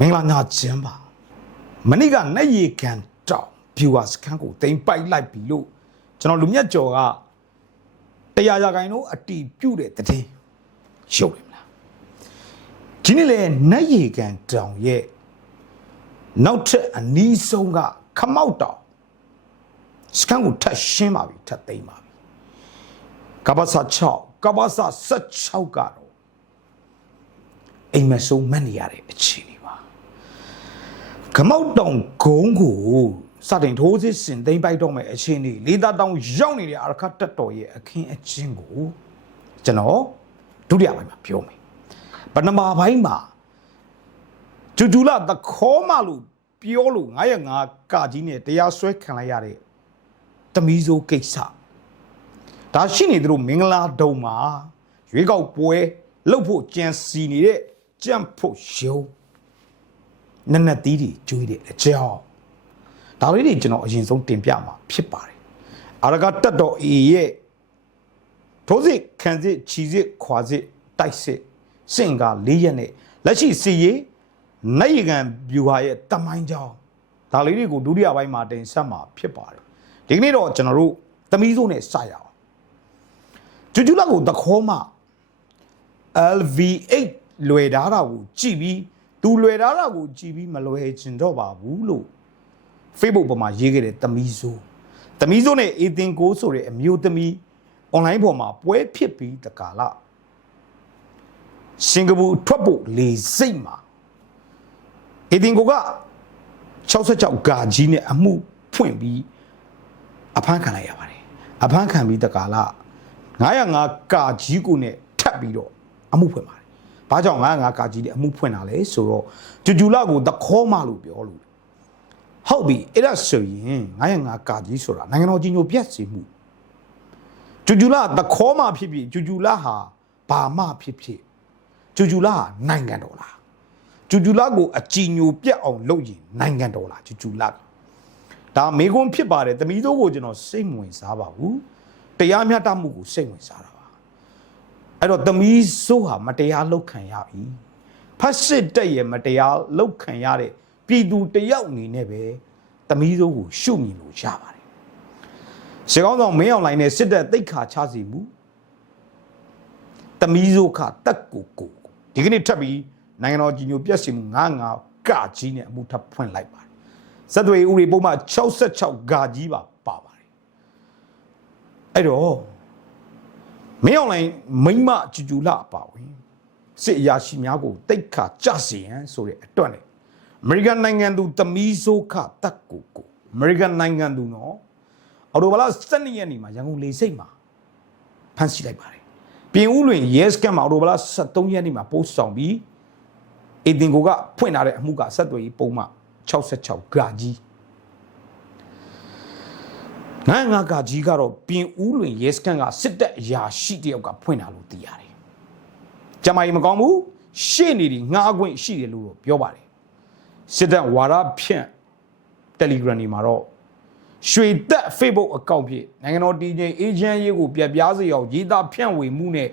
မင်္ဂလာညချမ်းပါမနေ့ကနက်ရီကန်တောင် viewer စကန်ကိုတင်ပိုက်လိုက်ပြီလို့ကျွန်တော်လူမြတ်ကျော်ကတရားရာခိုင်တော့အတီးပြုတ်တဲ့တည်င်းရှုပ်တယ်မလားဒီနေ့လေနက်ရီကန်တောင်ရဲ့နောက်ထပ်အနီးဆုံးကခမောက်တောင်စကန်ကိုထပ်ရှင်းပါပြီထပ်သိမ်းပါပြီကပ္ပစာ6ကပ္ပစာ16ကတော့အိမ်မဆုံးမက်နေရတဲ့အခြေအနေပါ ခမောက်တောင်ဂုံးကိုစတင်ထိုးစစ်ဆင်သိမ့်ပိုက်တော့မယ်အချင်းဒီလေးသားတောင်ရောက်နေတဲ့အာရခတ်တက်တော်ရဲ့အခင်းအချင်းကိုကျွန်တော်ဒုတိယပိုင်းမှာပြောမယ်ပထမပိုင်းမှာဂျူဂျူလာသခေါ်မလို့ပြောလို့905ကကြီးနဲ့တရားစွဲခံလိုက်ရတဲ့တမီးစိုးကိစ္စဒါရှိနေသူတို့မင်္ဂလာဒုံမှာရွေးကောက်ပွဲလှုပ်ဖို့ကြံစီနေတဲ့ကြံ့ဖို့ရုံး နက်နက်သီးတွေကျွေးတဲ့အကြောင်းဒါလေးတွေကျွန်တော်အရင်ဆုံးတင်ပြမှာဖြစ်ပါတယ်အာရကတက်တော်အေရဲ့ထိုးစစ်ခံစစ်ခြီစစ်ခွာစစ်တိုက်စစ်စင်က၄ရက်နဲ့လက်ရှိစီရေးနိုင်ရကန်ဗျူဟာရဲ့တမိုင်းကြောင်းဒါလေးတွေကိုဒုတိယပိုင်းမှာတင်ဆက်မှာဖြစ်ပါတယ်ဒီကနေ့တော့ကျွန်တော်တို့သမီးစိုးနဲ့စရအောင်ကျူကျူလာကိုတခေါ်မှ LV8 လွယ်ထားတာကိုကြည့်ပြီး သူလွယ်ထားတာကိုကြည့်ပြီးမလွယ်ချင်တော့ပါဘူးလို့ Facebook ပေါ်မှာရေးခဲ့တဲ့သမီးစိုးသမီးစိုးနဲ့အေတင်ကိုဆိုတဲ့အမျိုးသမီး online ပေါ်မှာပွဲဖြစ်ပြီးတကာလစင်ကာပူထွက်ဖို့လေစိတ်မှာအေတင်ကိုက66ဂါကြီးနဲ့အမှုဖွင့်ပြီးအဖမ်းခံလိုက်ရပါတယ်အဖမ်းခံပြီးတကာလ905ကာကြီးကိုနဲ့ထပ်ပြီးတော့အမှုဖွင့်ပါတယ်။ ဘာကြောင့်905ကာကြီးနဲ့အမှုဖွင့်တာလဲဆိုတော့ဂျူဂျူလာကိုတခေါ်မလို့ပြောလို့ဟုတ်ပြီအဲ့ဒါဆိုရင်905ကာကြီးဆိုတာနိုင်ငံတော်ကြီးညိုပြတ်စီမှုဂျူဂျူလာတခေါ်မဖြစ်ဖြစ်ဂျူဂျူလာဟာဘာမှဖြစ်ဖြစ်ဂျူဂျူလာဟာနိုင်ငံတော်လားဂျူဂျူလာကိုအကြည်ညိုပြတ်အောင်လုပ်ရင်နိုင်ငံတော်လားဂျူဂျူလာကဒါမေကွန်းဖြစ်ပါတယ်တမီးတို့ကိုကျွန်တော်စိတ်မဝင်စားပါဘူးတရားမျှတမှုကိုစိတ်ဝင်စားတာပါ အဲ့တော့တမီးစိုးဟာမတရားလုပ်ခံရပြီဖတ်စစ်တက်ရဲ့မတရားလုပ်ခံရတဲ့ပြည်သူတယောက်အနေနဲ့ပဲတမီးစိုးကိုရှုမြင်လို့ရပါတယ်စေကောင်းဆောင်မင်းအောင်လိုင်းနဲ့စစ်တပ်တိတ်ခါချစီမှုတမီးစိုးခတက်ကိုကိုဒီကနေ့ထပ်ပြီးနိုင်ငံတော်ကြီးညိုပြည့်စင်မှု99ကကြီးနဲ့အမှုထပ်ဖွင့်လိုက်ပါတယ်ဆက်သွေးဥပဒေပုံမှ66ဂါကြီးပါပါပါတယ်အဲ့တော့ မင်းအောင်လိုင်းမိမ့်မကြူကြူလာအပါဝင်စစ်အရာရှိများကိုတိတ်ခါကြစီရန်ဆိုတဲ့အတွက်နဲ့အမေရိကန်နိုင်ငံသူသမီးစိုးခတက်ကိုကိုအမေရိကန်နိုင်ငံသူနော်အော်တိုဘလာ12ရက်နေ့မှာရန်ကုန်လေစိတ်မှာဖမ်းဆီးလိုက်ပါတယ်ပြင်ဦးလွင် yes ကမှာအော်တိုဘလာ73ရက်နေ့မှာပို့ဆောင်ပြီးအေတင်ကိုကဖွင့်ထားတဲ့အမှုကဆက်သွယ်ရေးပုံမှ66ဂါကြီး နိုင်ငါဂါကြီးကတော့ပြင်ဦးလွင်ရဲစခန်းကစစ်တပ်အရာရှိတယောက်ကဖွင့်တာလို့သိရတယ်။ကြမ်းမာကြီးမကောင်းဘူးရှေ့နေဒီငှားခွင့်ရှိတယ်လို့တော့ပြောပါတယ်။စစ်တပ်ဝါရဖြန့် Telegram တွေမှာတော့ရွှေသက် Facebook အကောင့်ဖြစ်နိုင်ငံတော်တည်ငြိမ်အေဂျင့်ရေးကိုပြပြစေအောင်ရေးသားဖြန့်ဝေမှုနဲ့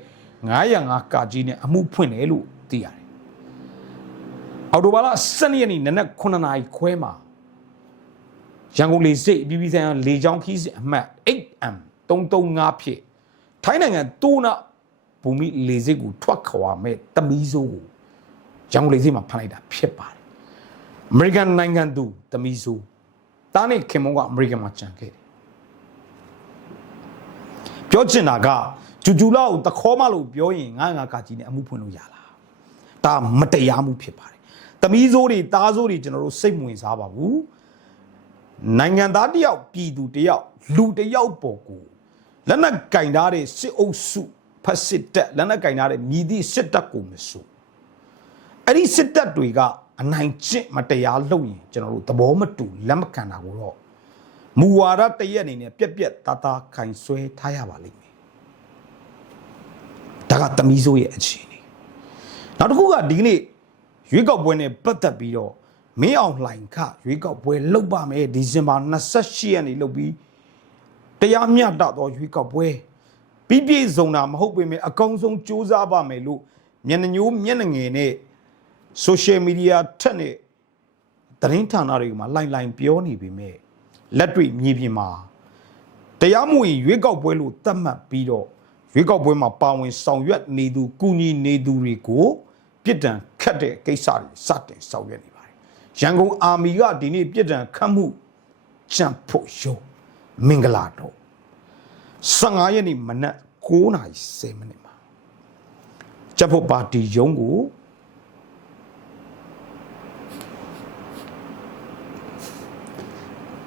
905ကာကြီးနဲ့အမှုဖွင့်တယ်လို့သိရတယ်။အော်တိုဘာလ12ရက်နေ့နနက်9နာရီခွဲမှာ ရန်ကုန်လေဆိပ်ပြည်ပြည်ဆိုင်ရာလေကြောင်းခီးစဉ်အမှတ် 8M 335ဖြစ်ထိုင်းနိုင်ငံတိုးနာဘူမိလေဆိပ်ကိုထွက်ခွာမဲ့တမီးစိုးကိုရန်ကုန်လေဆိပ်မှာဖမ်းလိုက်တာဖြစ်ပါတယ်။ American နိုင်ငံသူတမီးစိုးတားနဲ့ခင်မုန်းကအမေရိကန်မှာကြံခဲ့တယ်ပြောချင်တာကဂျူဂျူလာကိုတခေါ်မလို့ပြောရင်ငါငါကကြီးနဲ့အမှုဖွင့်လို့ရလားဒါမတရားမှုဖြစ်ပါတယ်တမီးစိုးတွေတားစိုးတွေကျွန်တော်တို့စိတ်မဝင်စားပါဘူး နိုင်ငံသားတယောက်ပြည်သူတယောက်လူတယောက်ပေါ်ကိုလက်နက်ကင်ထားတဲ့စစ်အုပ်စုဖက်စစ်တပ်လက်နက်ကင်ထားတဲ့မြည်သည့်စစ်တပ်ကိုမစိုးအဲ့ဒီစစ်တပ်တွေကအနိုင်ကျင့်မတရားလုပ်ရင်ကျွန်တော်တို့သဘောမတူလက်မခံတာကိုတော့မူဝါဒတရက်အနေနဲ့ပြက်ပြက်သားသားခိုင်ဆွဲထားရပါလိမ့်မယ်ဒါကတမီးစိုးရဲ့အခြေအနေနောက်တစ်ခုကဒီကနေ့ရွေးကောက်ပွဲနဲ့ပတ်သက်ပြီးတော့ မင်းအောင်လှိုင်ခရွေးကောက်ပွဲလုပ်ပါမယ်ဒီဇင်ဘာ28ရက်နေ့လုပ်ပြီးတရားမျှတသောရွေးကောက်ပွဲပြီးပြည့်စုံတာမဟုတ်ပေမဲ့အကောင်းဆုံးစူးစမ်းပါမယ်လို့မျက်နှညိုးမျက်နှငယ်နဲ့ social media ထက်နဲ့သတင်းဌာနတွေကမှလိုင်လိုင်ပြောနေပြီမဲ့လက်တွေ့မြေပြင်မှာတရားမဝင်ရွေးကောက်ပွဲလို့သတ်မှတ်ပြီးတော့ရွေးကောက်ပွဲမှာပါဝင်ဆောင်ရွက်နေသူကုညီနေသူတွေကိုပြစ်ဒဏ်ခတ်တဲ့ကိစ္စတွေစတင်ဆောင်ရွက်နေပါတယ် ရန်ကုန်အာမီကဒီနေ့ပြစ်ဒဏ်ခတ်မှုကြံဖို့ရုံမင်္ဂလာတော့15ရက်နေ့မနက်9:10မိနစ်မှာကြက်ဖို့ပါတီရုံးကို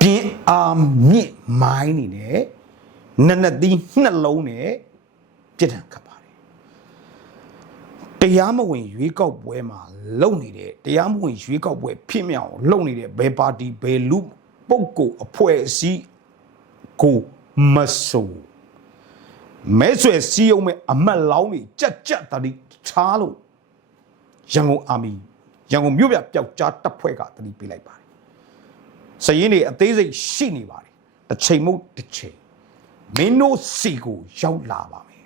ပြင်းအားမြင့်မိုင်းနေနဲ့နက်နက်သီးနှလုံးနဲ့ပြစ်ဒဏ်ခတ်ပါ တယ်တရားမဝင်ရွေးကောက်ပွဲမှာလုံနေတဲ့တရားမဝင်ရွေးကောက်ပွဲဖြစ်မြောက်လုံနေတဲ့ဘယ်ပါတီဘယ်လူပုဂ္ဂိုလ်အဖွဲ့အစည်းကိုမဆိုးမဲဆွယ်စီးအောင်မဲ့အမတ်လောင်းတွေကြက်ကြက်တတိချားလို့ရန်ကုန်အာမီရန်ကုန်မြို့ပြပျောက်ကြားတပ်ဖွဲ့ကတတိပေးလိုက်ပါတယ်စရင်တွေအသေးစိတ်ရှိနေပါတယ်တစ်ချိန်မဟုတ်တစ်ချိန်မင်းတို့စီကိုရောက်လာပါမယ်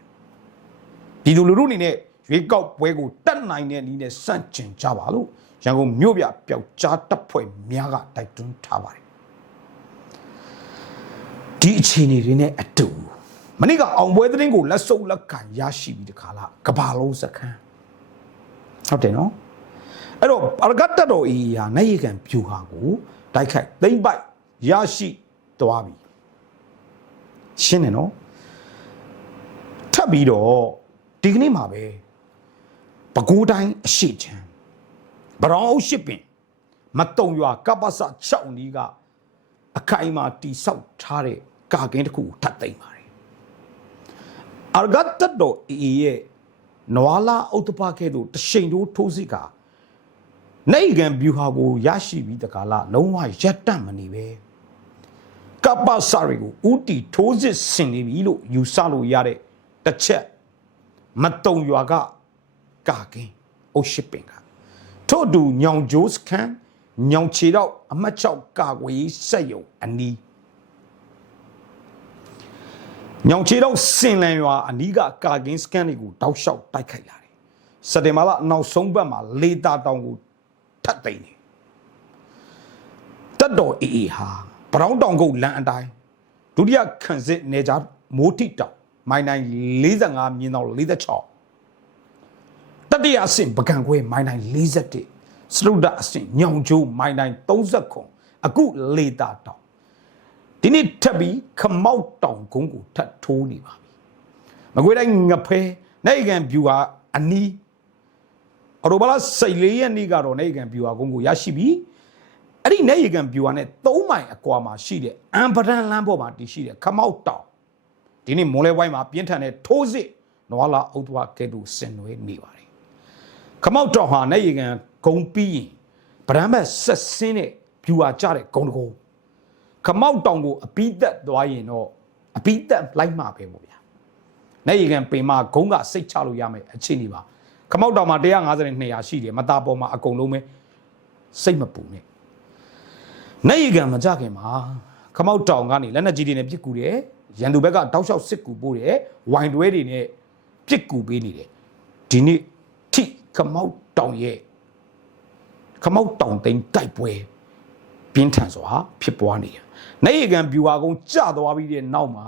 ပြည်သူလူထုအနေနဲ့ ရွေးကောက်ပွဲကိုတတ်နိုင်တဲ့နည်းနဲ့စန့်ကျင်ကြပါလို့ရန်ကုန်မြို့ပြပျောက်ကြားတပ်ဖွဲ့များကတိုက်တွန်းထားပါတယ်ဒီအခြေအနေတွေနဲ့အတူမနေ့ကအောင်ပွဲသတင်းကိုလက်စုပ်လက်ခံရရှိပြီးတခါလားကဘာလုံးစခန်းဟုတ်တယ်နော်အဲ့တော့အရဂတ်တတော်အေးဟာနိုင်ရကန်ပြူဟာကိုတိုက်ခိုက်သိမ့်ပိုက်ရရှိသွားပြီရှင်းတယ်နော်ထပ်ပြီးတော့ဒီကနေ့မှာပဲ ပဲခူးတိုင်းအရှိချမ်းဗရောင်းအုပ်ရှိပင်မတုံရွာကပ္ပစ6နီးကအခိုင်အမာတိဆောက်ထားတဲ့ကာကင်းတစ်ခုကိုထပ်သိမ့်ပါတယ်အရဂတ်တတော်အေးရဲ့နွာလာဥတ္တပကဲ့သို့တရှိန်တိုးထိုးစစ်ကနိုင်ကန်ဗျူဟာကိုရရှိပြီးတကားလားလုံးဝရက်တန့်မနေပဲကပ္ပစရီကိုဥတီထိုးစစ်ဆင်နေပြီလို့ယူဆလို့ရတဲ့တစ်ချက်မတုံရွာက ကာကင်းအုတ်ရှိပင်ကထို့အတူညောင်ဂျိုးစခန်းညောင်ချေတော့အမတ်ချောက်ကာကွယ်ရေးစက်ယုံအနီးညောင်ချေတော့စင်လန်ရွာအနီးကကာကင်းစကန်တွေကိုတောက်လျှောက်တိုက်ခိုက်လာတယ်စက်တင်ဘာလနောက်ဆုံးပတ်မှာလေတာတောင်ကိုထတ်သိမ်းတယ်တက်တော်အေးအေးဟာဘရောင်းတောင်ကုတ်လမ်းအတိုင်းဒုတိယခန့်စစ်နေကြမိုးတိတောင်မိုင်တိုင်း45မြင်းတော့46 တတိယအဆင့်ပကံခွဲမိုင်တိုင်း41စလုဒ္ဒအဆင့်ညောင်ကျိုးမိုင်တိုင်း39အခုလေတာတောင်ဒီနေ့ထပ်ပြီးခမောက်တောင်ကုန်းကိုထပ်ထိုးနေပါပြီမကွေးတိုင်းငဖဲနိုင်ကန်ဗျူဟာအနီးအော်တိုဘလာစိတ်လေးရက်နေ့ကတော့နိုင်ကန်ဗျူဟာကုန်းကိုရရှိပြီးအဲ့ဒီနိုင်ကန်ဗျူဟာနဲ့3မိုင်အကွာမှာရှိတဲ့အမ်ပဒန်လမ်းပေါ်မှာတည်ရှိတဲ့ခမောက်တောင်ဒီနေ့မိုးလဲဝိုင်းမှာပြင်းထန်တဲ့ထိုးစစ်နွာလာအုတ်သွားကဲ့သို့ဆင်နွှဲနေပါတယ် ခမောက်တောင်ဟာနိုင်ကန်ဂုံပြီးရင်ဗရမ်းဘတ်ဆက်ဆင်းတဲ့ဗျူဟာကြတဲ့ဂုံတကုံခမောက်တောင်ကိုအပိသက်သွားရင်တော့အပိသက်လိုက်မှာပဲပေါ့ဗျာနေရီကန်ပင်မဂုံးကစိတ်ချလို့ရမယ်အခြေအနေပါခမောက်တောင်မှာ150နဲ့200ရှိတယ်မသားပေါ်မှာအကုန်လုံးပဲစိတ်မပူနဲ့နေရီကန်မကြခင်မှာခမောက်တောင်ကနေလက်နက်ကြီးတွေနဲ့ပြစ်ကူတယ်ရန်သူဘက်ကတောက်လျှောက်စစ်ကူပို့တယ်ဝိုင်တွဲတွေနဲ့ပြစ်ကူပေးနေတယ်ဒီနေ့ထိ ခမောက်တောင်ရဲ့ခမောက်တောင်သိန်းတိုက်ပွဲပြင်းထန်စွာဖြစ်ပွားနေတယ်။နိုင်ရကန်ဗျူဟာကုန်းကျသွားပြီးတဲ့နောက်မှာ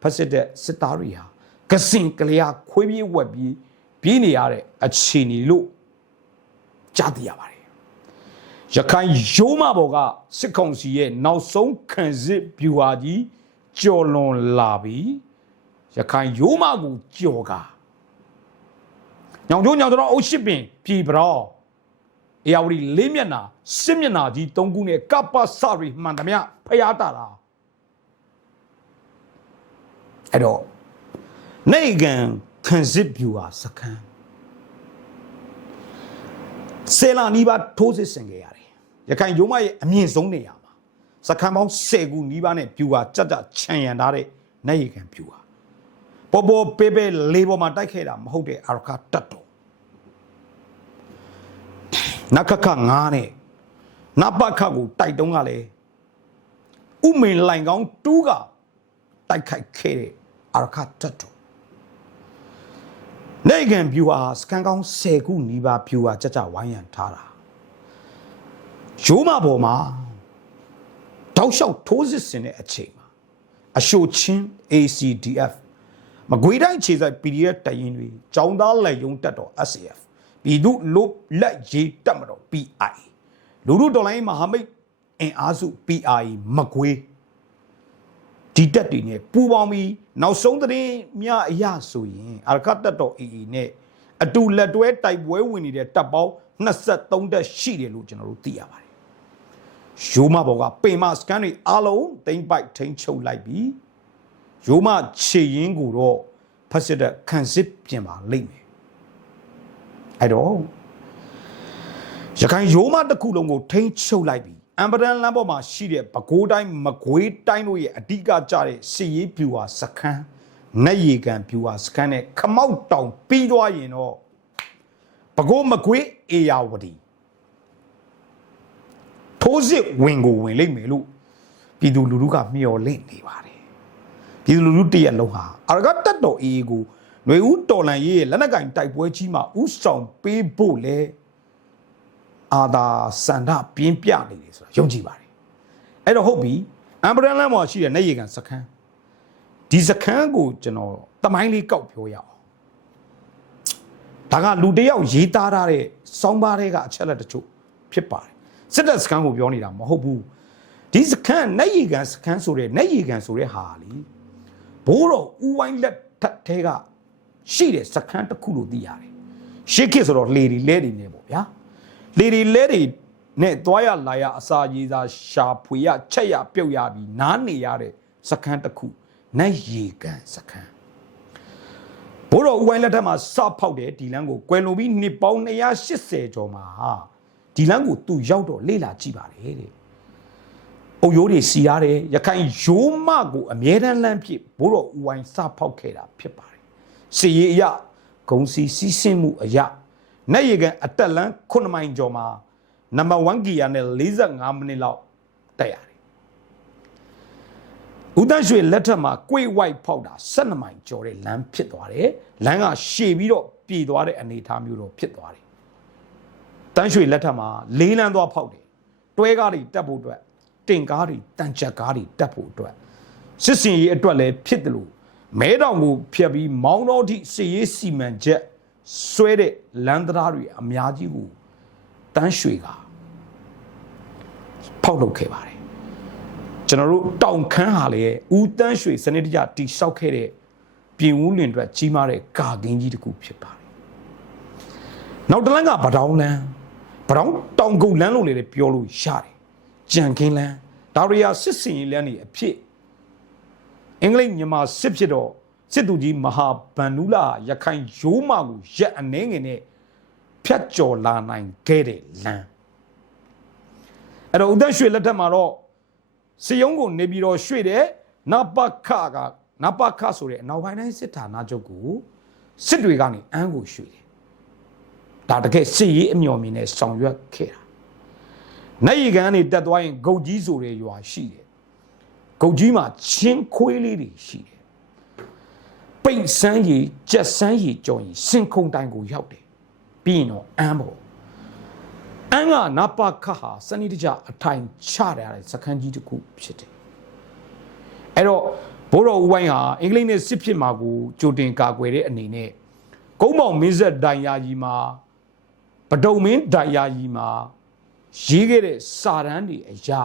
ဖက်စစ်တဲ့စစ်သားတွေဟာကစင်ကလျာခွေးပြေးဝက်ပြီးပြေးနေရတဲ့အခြေအနေလို့ကြားသိရပါတယ်။ရခိုင်ရိုးမဘော်ကစစ်ကောင်စီရဲ့နောက်ဆုံးခံစစ်ဗျူဟာကြီးကြော်လွန်လာပြီးရခိုင်ရိုးမကိုကြော်ကာ ညောင်ကျိုးညောင်တော်အုပ်ရှိပင်ပြည်ပြောင်းအေယာဝတီလေးမျက်နှာစစ်မျက်နှာကြီး၃ခုနဲ့ကပ္ပစရီမှန်သမျှဖျားတာတာအဲ့တော့နေကန်ခန်စစ်ဗျူဟာစခန်းဆယ်လာနီးပါးထိုးစစ်ဆင်ခဲ့ရတယ်ရခိုင်ရုံးမရဲ့အမြင့်ဆုံးနေရာမှာစခန်းပေါင်း10ခုနီးပါးနဲ့ဗျူဟာကြက်ကြက်ခြံရံထားတဲ့နေကန်ဗျူဟာ ပေါ်ပေါ်ပေပေလေးပေါ်မှာတိုက်ခဲ့တာမဟုတ်တဲ့အာရခတတ်တော်နခခ9နဲ့နပခကိုတိုက်တုံးကလည်းဥမင်လိုင်ကောင်းတူးကတိုက်ခိုက်ခဲ့တဲ့အာရခတတ်တော်နိုင်ငံဗျူဟာစကန်ကောင်း10ခုနီးပါးဗျူဟာကြကြဝိုင်းရန်ထားတာရိုးမပေါ်မှာတောက်လျှောက်ထိုးစစ်ဆင်တဲ့အချိန်မှာအရှိုချင်း ACDF မကွေးတိုင်းခြေဆိုင် PDF တရင်တွေចောင်းသားလက်ယုံတက်တော် SAF ပြည်သူလုလက်ရေးတက်မတော် PI လူလူတော်လိုင်းမဟာမိတ်အင်အားစု PI မကွေးဒီတက်တွေနဲ့ပူပေါင်းပြီးနောက်ဆုံးသတင်းမြအရဆိုရင်အာရခတ်တက်တော် AA နဲ့အတူလက်တွဲတိုက်ပွဲဝင်နေတဲ့တပ်ပေါင်း23တက်ရှိတယ်လို့ကျွန်တော်တို့သိရပါတယ်။ရိုးမဘော်ကပင်မစကန်တွေအားလုံးတိမ့်ပိုက်ထိန်ချုပ်လိုက်ပြီး ရိုးမခြေရင်းကိုတော့ဖက်စစ်တပ်ခံစစ်ပြင်ပါလိမ့်မယ်။အဲ့တော့ရခိုင်ရိုးမတစ်ခုလုံးကိုထိန်ချုပ်လိုက်ပြီးအမ်ပဒန်လမ်းပေါ်မှာရှိတဲ့ပဲခူးတိုင်းမကွေးတိုင်းတို့ရဲ့အဓိကကြတဲ့စစ်ရေးပြူဟာစခန်းနက်ရီကန်ပြူဟာစခန်းနဲ့ခမောက်တောင်ပြီးသွားရင်တော့ပဲခူးမကွေးအေယာဝတီထိုးစစ်ဝင်ကိုဝင်လိမ့်မယ်လို့ပြည်သူလူထုကမျှော်လင့်နေပါတယ် ပြည်သူလူထုတရက်လုံးဟာအရကတက်တော်အေးကိုຫນွေဦးတော်လန်ရေးရဲ့လက်နက်ကင်တိုက်ပွဲကြီးမှာဥဆောင်ပေးဖို့လဲအာသာစန္ဒပြင်းပြနေတယ်ဆိုတာယုံကြည်ပါတယ်အဲ့တော့ဟုတ်ပြီအမ်ဘရန်လန်မှာရှိတဲ့နေရီကန်စခန်းဒီစခန်းကိုကျွန်တော်တမိုင်းလေးကောက်ပြောရအောင်ဒါကလူတစ်ယောက်ရေးသားထားတဲ့စောင်းပါးတွေကအချက်လက်တချို့ဖြစ်ပါတယ်စစ်တပ်စခန်းကိုပြောနေတာမဟုတ်ဘူးဒီစခန်းနေရီကန်စခန်းဆိုတဲ့နေရီကန်ဆိုတဲ့ဟာလी ဘိုးတော်ဦးဝိုင်းလက်ထက်ထဲကရှိတဲ့စခန်းတစ်ခုလို့သိရတယ်ရှေးခေတ်ဆိုတော့လေဒီလဲဒီနေပေါ့ဗျာလေဒီလဲဒီနဲ့သွားရလာရအစာရေးစားရှာဖွေရချက်ရပြုတ်ရပြီးနားနေရတဲ့စခန်းတစ်ခုနိုင်ရီကန်စခန်းဘိုးတော်ဦးဝိုင်းလက်ထက်မှာစဖောက်တယ်ဒီလန်းကိုကွယ်လွန်ပြီးနှစ်ပေါင်း280ကျော်မှာဟာဒီလန်းကိုသူရောက်တော့လေ့လာကြည့်ပါလေတဲ့ အုပ်ရိုးတွေစီရတယ်ရခိုင်ရိုးမကိုအမြဲတမ်းလမ်းဖြစ်ဘိုးတော်ဦးဝိုင်းစဖောက်ခဲ့တာဖြစ်ပါတယ်စီရီအရဂုံစီစီးဆင်းမှုအရနဲ့ရကန်အတက်လန်း9မိုင်ကျော်မှာနံပါတ်1ဂီယာနဲ့45မိနစ်လောက်တက်ရတယ်ဦးတန်းရွှေလက်ထက်မှာကွေ့ဝိုက်ဖောက်တာ12မိုင်ကျော်တဲ့လမ်းဖြစ်သွားတယ်လမ်းကရှည်ပြီးတော့ပြေသွားတဲ့အနေအထားမျိုးတော့ဖြစ်သွားတယ်တန်းရွှေလက်ထက်မှာလေးလမ်းသွားဖောက်တယ်တွဲကားတွေတက်ဖို့အတွက် တင်ကားတွေတန်ချက်ကားတွေတက်ဖို့အတွက်စစ်စင်ရေးအတွက်လည်းဖြစ်တယ်လို့မဲတောင်ကိုဖြတ်ပြီးမောင်းတော်ထိစစ်ရေးစီမံချက်ဆွဲတဲ့လမ်းတရားတွေအများကြီးကိုတန်းရွှေကဖောက်လုပ်ခဲ့ပါတယ်ကျွန်တော်တို့တောင်ခမ်းဟာလေဦးတန်းရွှေစနစ်တကျတိဆောက်ခဲ့တဲ့ပြင်ဦးလင်အတွက်ကြီးမားတဲ့ကာကင်းကြီးတစ်ခုဖြစ်ပါတယ်နောက်တလန်းကဗဒောင်းလန်းဗဒောင်းတောင်ကုတ်လန်းလို့လည်းပြောလို့ရတယ် ကြံခင်းလန်းဒါရီယာစစ်စင်ရေးလန်းနေအဖြစ်အင်္ဂလိပ်မြန်မာစစ်ဖြစ်တော့စစ်သူကြီးမဟာဗန္နူလာရခိုင်ရိုးမကိုရက်အနေငယ်နဲ့ဖြတ်ကျော်လာနိုင်ခဲ့တဲ့လမ်းအဲ့တော့ဦးသက်ရွှေလက်ထက်မှာတော့စယုံကိုနေပြီးတော့ရွှေ့တယ်နပခကနပခဆိုတဲ့အနောက်ပိုင်းတိုင်းစစ်ဌာနချုပ်ကိုစစ်တွေကနေအန်းကိုရွှေ့တယ်ဒါတကယ်စစ်ရေးအမျှော်မြင်နဲ့ဆောင်ရွက်ခဲ့တာ နိုင်ရီကန်နေတက်သွားရင်ဂုတ်ကြီးဆိုတဲ့ရွာရှိတယ်ဂုတ်ကြီးမှာချင်းခွေးလေးတွေရှိတယ်ပိတ်ဆန်းရီကြက်ဆန်းရီကြော်ရင်စင်ခုံတိုင်းကိုရောက်တယ်ပြီးရင်တော့အမ်းပေါ်အန်းကနပခဟာစနစ်တကျအထိုင်ချရတဲ့စခန်းကြီးတစ်ခုဖြစ်တယ်အဲ့တော့ဘိုးတော်ဦးဝိုင်းဟာအင်္ဂလိပ်နဲ့စစ်ဖြစ်မှာကိုကြိုတင်ကာကွယ်တဲ့အနေနဲ့ကုန်းပေါင်မင်းဆက်ဒိုင်ယာကြီးမှာပဒုံမင်းဒိုင်ယာကြီးမှာ ရေးခဲ့တဲ့စာတန်းတွေအရာ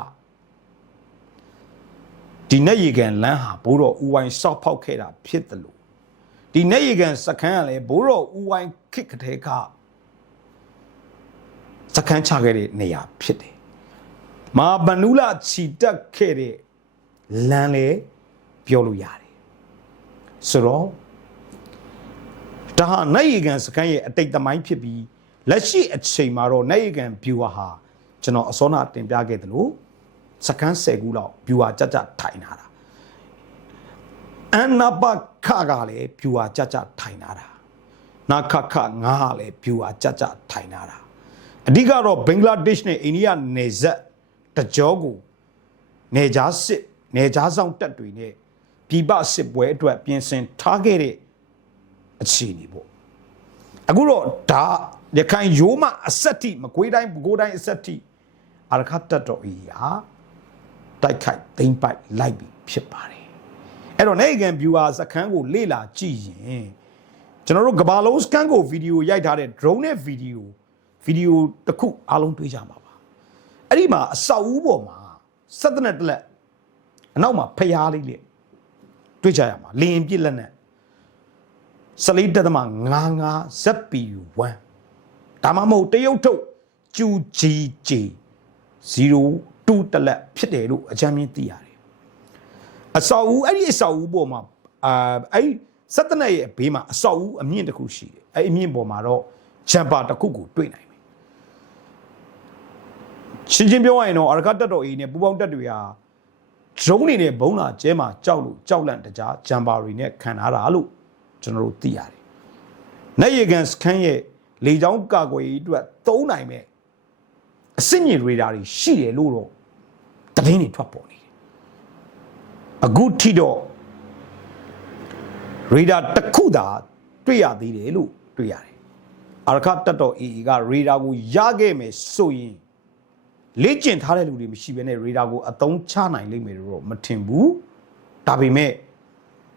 ဒီ net ရေကန်လမ်းဟာဘိုးတော်ဦးဝိုင်းစောက်ဖောက်ခဲ့တာဖြစ်တယ်လို့ဒီ net ရေကန်စခန်းကလည်းဘိုးတော်ဦးဝိုင်းခစ်ကတဲ့ကစခန်းချခဲ့တဲ့နေရာဖြစ်တယ်။မာဘနူလာခြီတက်ခဲ့တဲ့လမ်းလေပြောလို့ရတယ်။ဆိုတော့ဒါဟာနိုင်ရီကန်စခန်းရဲ့အတိတ်သမိုင်းဖြစ်ပြီးလက်ရှိအချိန်မှာတော့နိုင်ရီကန် viewer ဟာ ကျွန်တော်အစောနာတင်ပြခဲ့တယ်လို့စခန်း10ခုလောက် viewer ကြကြထိုင်လာတာအန်နာပခကလည်း viewer ကြကြထိုင်လာတာနာခခငါကလည်း viewer ကြကြထိုင်လာတာအဓိကတော့ဘင်္ဂလားဒေ့ရှ်နဲ့အိန္ဒိယနယ်စပ်တကြောကိုနေကြားစစ်နေကြားဆောင်တပ်တွေနဲ့ပြည်ပစစ်ပွဲအတွက်ပြင်ဆင်ထားခဲ့တဲ့အခြေအနေပေါ့အခုတော့ဒါရခိုင်ရိုးမအဆက်တိမကွေးတိုင်းပဲခူးတိုင်းအဆက်တိ အာရခတ်တက်တော်ဤဟာတိုက်ခိုက်သိမ့်ပိုက်လိုက်ပြီဖြစ်ပါတယ်အဲ့တော့နိုင်ငံ viewer စခန်းကိုလေ့လာကြည့်ရင်ကျွန်တော်တို့ကဘာလုံးစကန်ကိုဗီဒီယိုရိုက်ထားတဲ့ drone နဲ့ဗီဒီယိုဗီဒီယိုတစ်ခုအားလုံးတွေ့ကြမှာပါအဲ့ဒီမှာအဆောက်အဦပေါ်မှာစက်တနက်တစ်လက်အနောက်မှာဖျားလေးလေတွေ့ကြရမှာလင်းပြစ်လက်နဲ့စလိတက်သမ99 ZPU1 ဒါမှမဟုတ်တရုတ်ထုတ် QGJ 02တလက်ဖြစ်တယ်လို့အကြမ်းမြင်သိရတယ်အဆောက်အဦအဲ့ဒီအဆောက်အဦပေါ်မှာအာအဲ့ဒီစက်တနက်ရဲ့ဘေးမှာအဆောက်အဦအမြင့်တစ်ခုရှိတယ်အဲ့ဒီအမြင့်ပေါ်မှာတော့ဂျမ်ပါတစ်ခုကိုတွေ့နိုင်တယ်ရှင်းချင်းပြောရရင်တော့အရကတက်တော်အေးနဲ့ပူပေါင်းတက်တွေဟာဒရုန်းနေနဲ့ဘုံလာကျဲမှာကြောက်လို့ကြောက်လန့်တကြားဂျမ်ပါတွေနဲ့ခံထားတာလို့ကျွန်တော်တို့သိရတယ်။နိုင်ရီကန်စခန်းရဲ့လေကြောင်းကာကွယ်ရေးအတွက်သုံးနိုင်မဲ့ အစစ်ညင်ရေဒါတွေရှိတယ်လို့တော့သတင်းတွေထွက်ပေါ်နေတယ်။အခုထိတော့ရေဒါတစ်ခုသာတွေ့ရသေးတယ်လို့တွေ့ရတယ်။အာရခတက်တော် AA ကရေဒါကိုရခဲ့မယ်ဆိုရင်လေ့ကျင့်ထားတဲ့လူတွေမရှိဘဲနဲ့ရေဒါကိုအသုံးချနိုင်လိမ့်မယ်လို့တော့မထင်ဘူး။ဒါပေမဲ့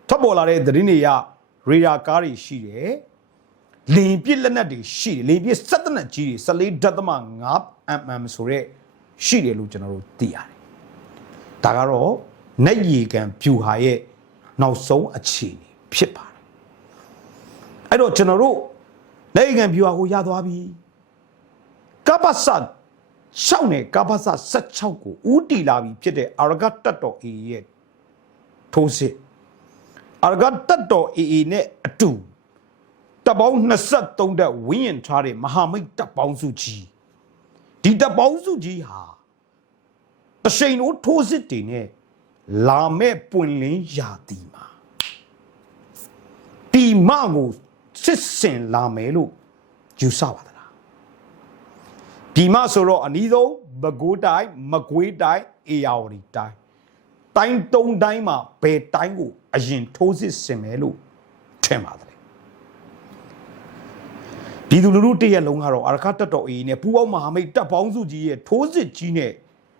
ထွက်ပေါ်လာတဲ့သတင်းတွေရရေဒါကားတွေရှိတယ်။ လင်ပြစ်လက်နက်တွေရှိတယ်။လင်ပြစ်စက်တနက်ကြီးတွေ14ဒသမ9 mm ဆိုရက်ရှိတယ်လို့ကျွန်တော်တို့သိရတယ်။ဒါကတော့နက်ရီကန်ဖြူဟာရဲ့နောက်ဆုံးအခြေအနေဖြစ်ပါတယ်။အဲ့တော့ကျွန်တော်တို့နက်ရီကန်ဖြူဟာကိုရသွားပြီ။ကပ္ပစ6နဲ့ကပ္ပစ16ကိုဥတီလာပြီဖြစ်တဲ့အာရဂတ်တတ်တော် A ရဲ့ထိုးစစ်အာရဂတ်တတ်တော် AA နဲ့အတူ တပ်ပေါင်း23တပ်ဝင်းရင်ထားတဲ့မဟာမိတ်တပ်ပေါင်းစုကြီးဒီတပ်ပေါင်းစုကြီးဟာတရှိန်တို့ထိုးစစ်တွေနဲ့လာမဲ့ပွင့်လင်းရာသီမှာတီမကိုစစ်စင်လာမယ်လို့ယူဆပါသလားဒီမဆိုတော့အနီးဆုံးဘကိုးတိုင်းမကွေးတိုင်းအေယာဝတီတိုင်းတိုင်းတုံးတိုင်းမှာဘယ်တိုင်းကိုအရင်ထိုးစစ်ဆင်မယ်လို့ထင်ပါတယ် ပြည်သူလူထုတရက်လုံးကတော့အရခတ်တက်တော်အေးနဲ့ပူပေါင်းမဟာမိတ်တပ်ပေါင်းစုကြီးရဲ့ထိုးစစ်ကြီးနဲ့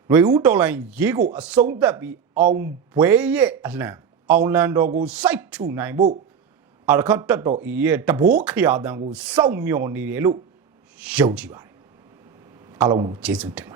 ຫນွေဦးတော်လိုင်းရေးကိုအဆုံးသတ်ပြီးအောင်ဘွဲရဲ့အလံအောင်လန်တော်ကိုစိုက်ထူနိုင်ဖို့အရခတ်တက်တော်အေးရဲ့တဘိုးခရာတန်ကိုစောင့်မျှော်နေတယ်လို့ယုံကြည်ပါတယ်အားလုံးကိုကျေးဇူးတင်ပါ